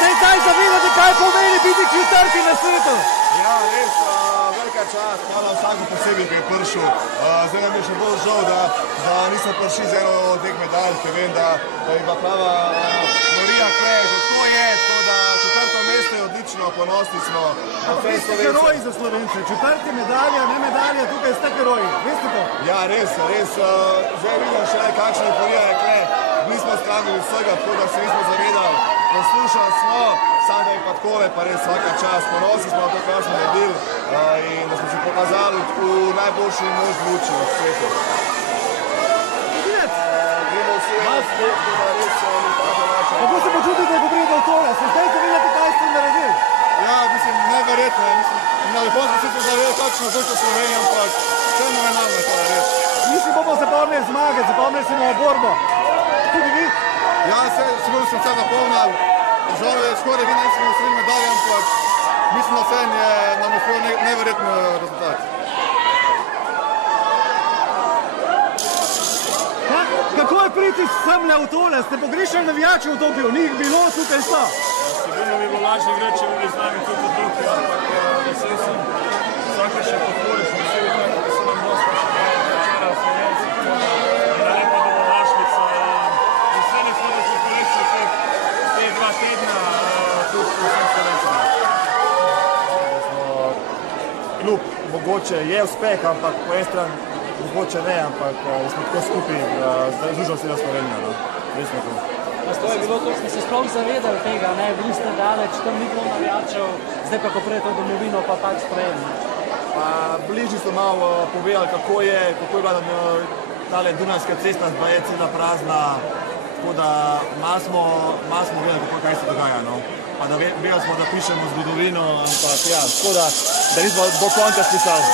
se zdaj zavedate, kaj pomeni biti četrti na svetu? Ja, res, velika čast, hvala vsako posebej, ki je prišel. Zdaj nam je še bolj žal, da nisem prišel z eno od teh medalj, ker vem, da je bila prava morija kle, že tako je, tako da četrto mesto je odlično, ponosni smo. Vi ste heroji za Slovence, četrti medalja, ne medalja, tukaj ste heroji, veste to? Ja, res, zdaj vidim še kakšna euforija je kle, nismo skladili vsega, tako da se nismo zavedali, poslušali smo, sam da je pa takole, pa res vsaka čast, ponosni smo na to, kar smo naredili in da smo se pokazali v najboljši možni luči na svetu. Gremo vsi na svet, da res ni tako naša. Kako se počutite, ko pridete v tole? Se zdaj zavedate, kaj ste naredili? Ja, mislim, neverjetno je, mislim, na Leponcu si se zavedali, kakšno zvuče Slovenija, ampak fenomenalno je to, res. Mi si bomo zapomnili zmage, zapomnili si bomo borbo. Tudi vi? Ja, sigurno sem vse zapomnil. Žal je škoda, da nismo osvojili medalje, ampak mislim, da vse nam je uspel neverjeten rezultat. Kako je priti semle v tole? Ste pogrešali navijače v Tokiju? Ni jih bilo, tukaj so. Sigurno bi bilo lažje igrati, če bi bili z nami tudi v Tokiju, ampak vesel sem vsake še podpore, sem vesel tako, da se nam dosta še včeraj v Slovenci, ena lepa dobrodošlica in veseli smo, da smo kolekcijo te 2 tedna tudi vsem Slovencem. Kljub mogoče je uspeh, ampak po eni strani mogoče ne, ampak smo tako skupaj združili se na Slovenijo. Res smo tu. To je bilo to, smo se sploh zavedali tega, ne, bili ste daleč, tam ni bilo navijačev, zdaj pa ko prijete v domovino, pa pač sprejemni. Bližnji so malo povedali, kako je bila tale Dunajska cesta, zdaj je cela prazna, tako da malo smo vedeli, kaj se dogaja. Pa da vedeli smo, da pišemo zgodovino, ampak ja, tako da nismo do konca spisali.